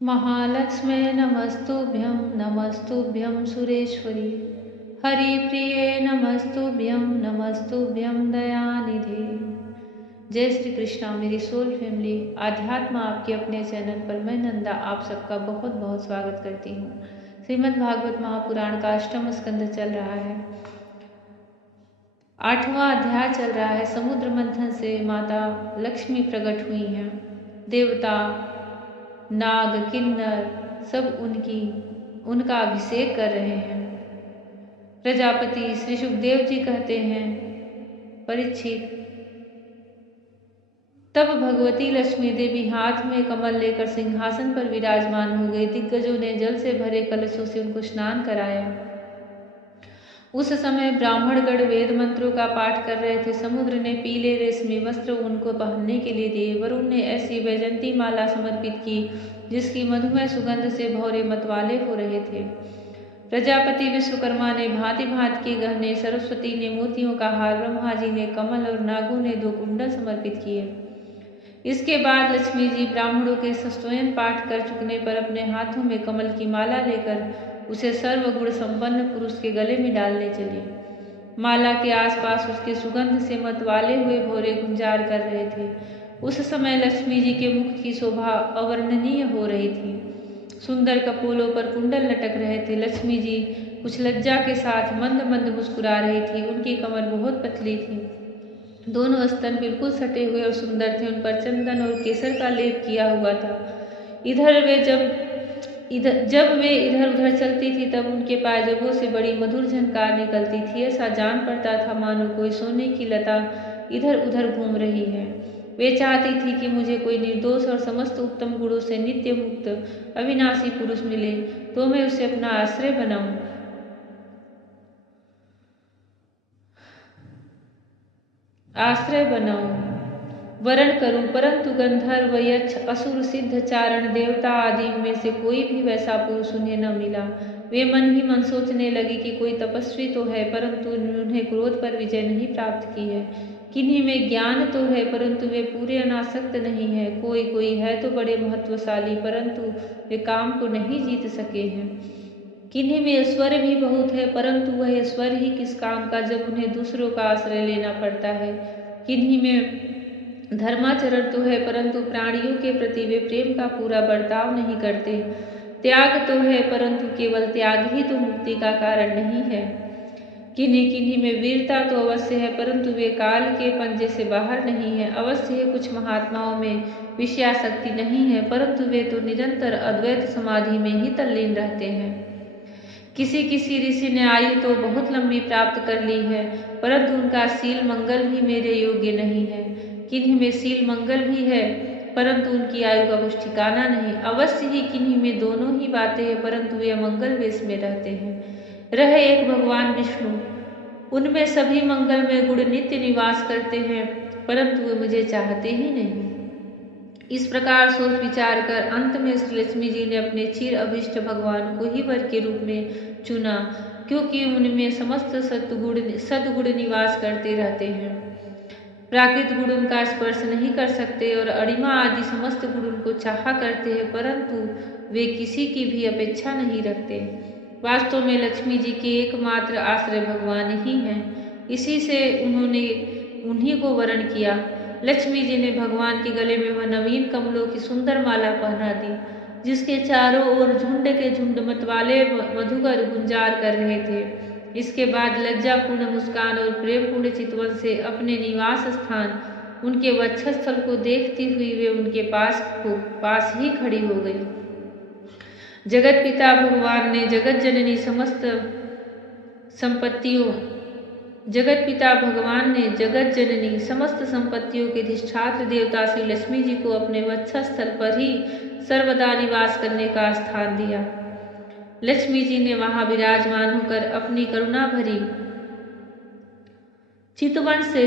महालक्ष्मे नमस्तुभ्यं सुरेश्वरी। हरिप्रिये नमस्तुभ्यं दयानिधे। जय श्री कृष्णा मेरी सोल फैमिली। आध्यात्म आपके अपने चैनल पर मैं नंदा आप सबका बहुत बहुत स्वागत करती हूँ। श्रीमद् भागवत महापुराण का अष्टम स्कंद चल रहा है। 8वां अध्याय चल रहा है। समुद्र मंथन से माता लक्ष्मी प्रकट हुई हैं। देवता नाग किन्नर सब उनका अभिषेक कर रहे हैं। प्रजापति श्री सुखदेव जी कहते हैं, परीक्षित, तब भगवती लक्ष्मी देवी हाथ में कमल लेकर सिंहासन पर विराजमान हो गई। दिग्गजों ने जल से भरे कलशों से उनको स्नान कराया। उस समय ब्राह्मणगण वेद मंत्रों का पाठ कर रहे थे। समुद्र ने पीले रेशमी वस्त्र उनको पहनने के लिए दिए। वरुण ने ऐसी वैजंती माला समर्पित की जिसकी मधुमय सुगंध से भौरे मतवाले हो रहे थे। प्रजापति विश्वकर्मा ने भांति भांति के गहने, सरस्वती ने मोतियों का हार, ब्रह्मा जी ने कमल और नागों ने 2 कुंडल समर्पित किए। इसके बाद लक्ष्मी जी ब्राह्मणों के स्वयं पाठ कर चुकने पर अपने हाथों में कमल की माला लेकर उसे सर्वगुण संपन्न पुरुष के गले में डालने चली। माला के आसपास उसके सुगंध से मतवाले हुए भौरे गुंजार कर रहे थे। उस समय लक्ष्मी जी के मुख की शोभा अवर्णनीय हो रही थी। सुंदर कपोलों पर कुंडल लटक रहे थे। लक्ष्मी जी कुछ लज्जा के साथ मंद मंद मुस्कुरा रही थी। उनकी कमर बहुत पतली थी। दोनों स्तन बिल्कुल सटे हुए और सुंदर थे। उन पर चंदन और केसर का लेप किया हुआ था। जब वे इधर उधर चलती थी तब उनके पायजबों से बड़ी मधुर झनकार निकलती थी। ऐसा जान पड़ता था मानो कोई सोने की लता इधर उधर घूम रही है। वे चाहती थी कि मुझे कोई निर्दोष और समस्त उत्तम गुणों से नित्य मुक्त अविनाशी पुरुष मिले तो मैं उसे अपना आश्रय बनाऊं। वरण करूं, परंतु गंधर्व, यक्ष, असुर, सिद्ध, चारण, देवता आदि में से कोई भी वैसा पुरुष उन्हें न मिला। वे मन ही मन सोचने लगी कि कोई तपस्वी तो है परंतु उन्हें क्रोध पर विजय नहीं प्राप्त की है। किन्हीं में ज्ञान तो है परंतु वे पूरे अनासक्त नहीं है। कोई कोई है तो बड़े महत्वशाली परंतु वे काम को नहीं जीत सके हैं। किन्हीं में ऐश्वर्य भी बहुत है परंतु वह ऐश्वर्य ही किस काम का जब उन्हें दूसरों का आश्रय लेना पड़ता है। किन्हीं में धर्माचरण तो है परंतु प्राणियों के प्रति वे प्रेम का पूरा बर्ताव नहीं करते। त्याग तो है परंतु केवल त्याग ही तो मुक्ति का कारण नहीं है। किन्हीं किन्हीं में वीरता तो अवश्य है परंतु वे काल के पंजे से बाहर नहीं है। अवश्य है कुछ महात्माओं में विषयासक्ति नहीं है परंतु वे तो निरंतर अद्वैत समाधि में ही तल्लीन रहते हैं। किसी किसी ऋषि ने आयु तो बहुत लंबी प्राप्त कर ली है परंतु उनका शील मंगल भी मेरे योग्य नहीं है। किन्हीं में शील मंगल भी है परंतु उनकी आयु का कुछ ठिकाना नहीं। अवश्य ही किन्हीं में दोनों ही बातें हैं परंतु वे मंगल वेश में रहते हैं। रहे एक भगवान विष्णु, उनमें सभी मंगल में गुण नित्य निवास करते हैं परंतु वे मुझे चाहते ही नहीं। इस प्रकार सोच विचार कर अंत में श्री लक्ष्मी जी ने अपने चिर अभिष्ट भगवान को ही वर के रूप में चुना क्योंकि उनमें समस्त सद्गुण निवास करते रहते हैं। प्राकृत गुण उनका स्पर्श नहीं कर सकते और अणिमा आदि समस्त गुण उनको चाहा करते हैं परंतु वे किसी की भी अपेक्षा नहीं रखते। वास्तव में लक्ष्मी जी के एकमात्र आश्रय भगवान ही हैं। इसी से उन्होंने उन्हीं को वरण किया। लक्ष्मी जी ने भगवान के गले में वह नवीन कमलों की सुंदर माला पहना दी जिसके चारों ओर झुंड के झुंड मतवाले मधुकर गुंजार कर रहे थे। इसके बाद लज्जापूर्ण मुस्कान और प्रेमपूर्ण चितवन से अपने निवास स्थान उनके वक्षस्थल को देखती हुई वे उनके पास ही खड़ी हो गई। जगत पिता भगवान ने जगत जननी समस्त संपत्तियों के अधिष्ठात्र देवता श्री लक्ष्मी जी को अपने वक्षस्थल पर ही सर्वदा निवास करने का स्थान दिया। लक्ष्मी जी ने वहां विराजमान होकर अपनी करुणा भरी चितवन से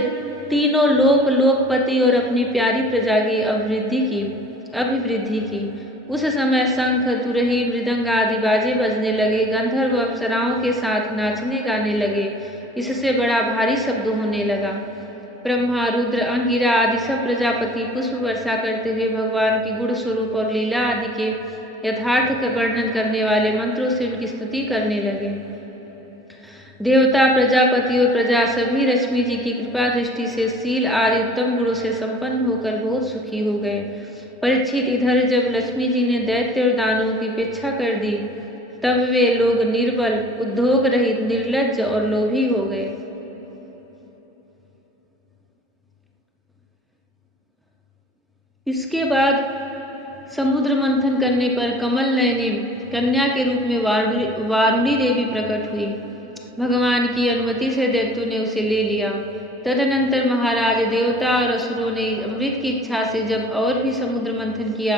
तीनों लोकपति और अपनी प्यारी प्रजा की अभिवृद्धि की। उस समय शंख, तुरही, मृदंग आदि बाजे बजने लगे। गंधर्व अप्सराओं के साथ नाचने गाने लगे। इससे बड़ा भारी शब्द होने लगा। ब्रह्मा, रुद्र, अंगिरा आदि सब प्रजापति पुष्प वर्षा करते हुए भगवान के गुण स्वरूप और लीला आदि के यथार्थ का वर्णन करने वाले मंत्रों से उनकी स्तुति करने लगे। देवता, प्रजापति और प्रजा सभी लक्ष्मी जी की कृपा दृष्टि से शील आदि उत्तम गुणों से संपन्न होकर बहुत सुखी हो गए। परीक्षित, इधर जब लक्ष्मी जी ने दैत्य और दानवों की उपेक्षा कर दी, तब वे लोग निर्बल, उद्योग रहित, निर्लज्ज और लोभी हो गए। इसके बाद समुद्र मंथन करने पर कमल नयनी कन्या के रूप में वारुणी देवी प्रकट हुई। भगवान की अनुमति से दैत्यों ने उसे ले लिया। तदनंतर महाराज, देवता और असुरों ने अमृत की इच्छा से जब और भी समुद्र मंथन किया,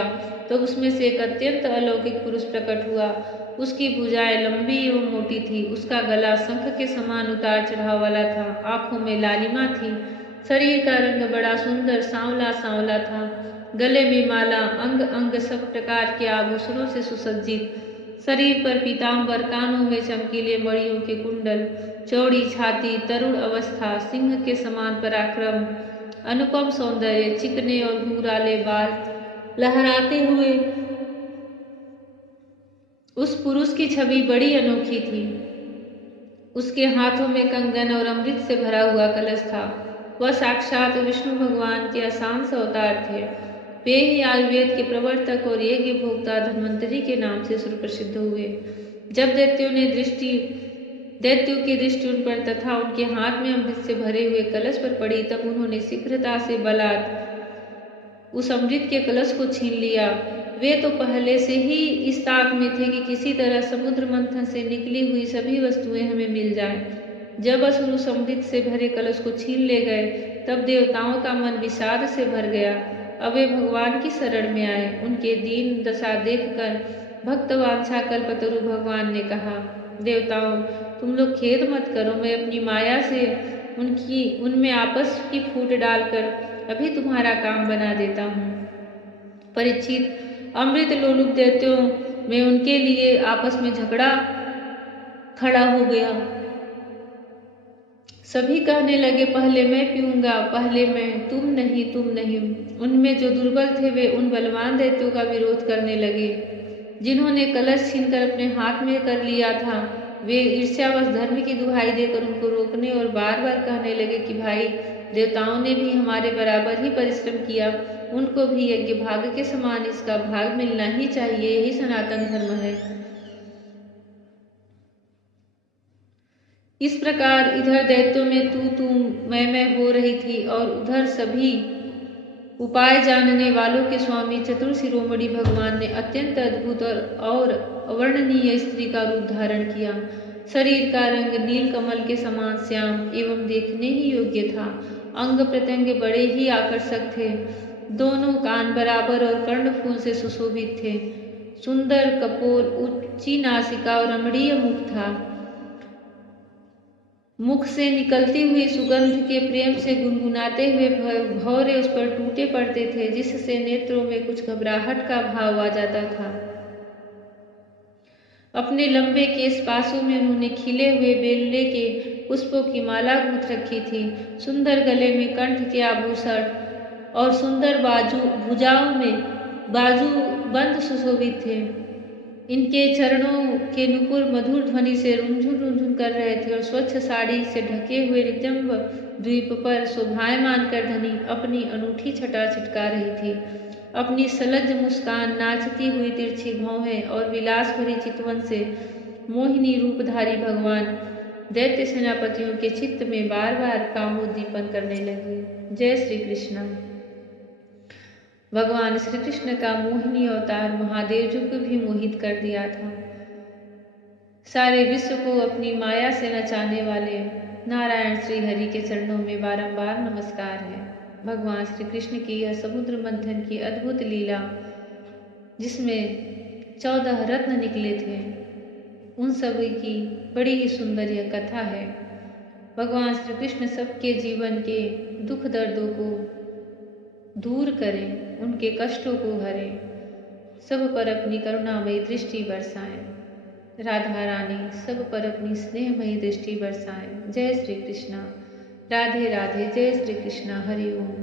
तो उसमें से एक अत्यंत अलौकिक पुरुष प्रकट हुआ। उसकी भुजाएं लंबी एवं मोटी थी, उसका गला शंख के समान उतार चढ़ाव वाला था, आंखों में लालिमा थी, शरीर का रंग बड़ा सुंदर सांवला सांवला था, गले में माला, अंग अंग सब प्रकार के आभूषणों से सुसज्जित, शरीर पर पीताम्बर, कानों में चमकीले मणियों के कुंडल, चौड़ी छाती, तरुण अवस्था, सिंह के समान पराक्रम, अनुपम सौंदर्य, चिकने और घुंघराले बाल लहराते हुए उस पुरुष की छवि बड़ी अनोखी थी। उसके हाथों में कंगन और अमृत से भरा हुआ कलश था। वह साक्षात विष्णु भगवान के असांस अवतार थे। वे ही आयुर्वेद के प्रवर्तक और यज्ञ भोक्ता धन्वंतरी के नाम से सुप्रसिद्ध हुए। जब दैत्यों की दृष्टि उन पर तथा उनके हाथ में अमृत से भरे हुए कलश पर पड़ी, तब उन्होंने शीघ्रता से बलात् उस अमृत के कलश को छीन लिया। वे तो पहले से ही इस ताक में थे कि किसी तरह समुद्र मंथन से निकली हुई सभी वस्तुएं हमें मिल जाएं। जब असुर उस अमृत से भरे कलश को छीन ले गए, तब देवताओं का मन विषाद से भर गया। अब वे भगवान की शरण में आए। उनके दीन दशा देखकर भक्तवांछा कल्पतरु भगवान ने कहा, देवताओं, तुम लोग खेद मत करो, मैं अपनी माया से उनमें आपस की फूट डालकर अभी तुम्हारा काम बना देता हूँ। परीक्षित, अमृत लोलुप दैत्यों में उनके लिए आपस में झगड़ा खड़ा हो गया। सभी कहने लगे, पहले मैं पीऊंगा, पहले मैं, तुम नहीं, तुम नहीं। उनमें जो दुर्बल थे वे उन बलवान दैत्यों का विरोध करने लगे। जिन्होंने कलश छीनकर अपने हाथ में कर लिया था, वे ईर्ष्यावश धर्म की दुहाई देकर उनको रोकने और बार बार कहने लगे कि भाई, देवताओं ने भी हमारे बराबर ही परिश्रम किया, उनको भी यज्ञ भाग के समान इसका भाग मिलना ही चाहिए, यही सनातन धर्म है। इस प्रकार इधर दैत्यों में तू मैं हो रही थी, और उधर सभी उपाय जानने वालों के स्वामी चतुर शिरोमणि भगवान ने अत्यंत अद्भुत और अवर्णनीय स्त्री का रूप धारण किया। शरीर का रंग नील कमल के समान श्याम एवं देखने ही योग्य था। अंग प्रत्यंग बड़े ही आकर्षक थे। दोनों कान बराबर और कर्णफूल से सुशोभित थे। सुंदर कपोल, ऊंची नासिका और रमणीय मुख था। मुख से निकलती हुई सुगंध के प्रेम से गुनगुनाते हुए भौरे उस पर टूटे पड़ते थे, जिससे नेत्रों में कुछ घबराहट का भाव आ जाता था। अपने लंबे केश पासों में उन्होंने खिले हुए बेलने के पुष्पों की माला गूंथ रखी थी। सुंदर गले में कंठ के आभूषण और सुंदर भुजाओं में बाजू बंद सुशोभित थे। इनके चरणों के नुपुर मधुर ध्वनि से रुंझुन रुंझुन कर रहे थे, और स्वच्छ साड़ी से ढके हुए नितंब द्वीप पर शोभायमान करधनी अपनी अनूठी छटा छिटका रही थी। अपनी सलज्ज मुस्कान, नाचती हुई तिरछी भौहें और विलास भरी चितवन से मोहिनी रूपधारी भगवान दैत्य सेनापतियों के चित्त में बार बार कामोद्दीपन करने लगी। जय श्री कृष्ण। भगवान श्री कृष्ण का मोहिनी अवतार महादेव जी को भी मोहित कर दिया था। सारे विश्व को अपनी माया से नचाने वाले नारायण श्री हरि के चरणों में बारंबार नमस्कार है। भगवान श्री कृष्ण की यह समुद्र मंथन की अद्भुत लीला, जिसमें 14 रत्न निकले थे, उन सभी की बड़ी ही सुंदर यह कथा है। भगवान श्री कृष्ण सबके जीवन के दुख दर्दों को दूर करें, उनके कष्टों को हरें, सब पर अपनी करुणामयी दृष्टि बरसाएं। राधा रानी सब पर अपनी स्नेहमयी दृष्टि बरसाएं। जय श्री कृष्णा। राधे राधे। जय श्री कृष्णा। हरि ओम।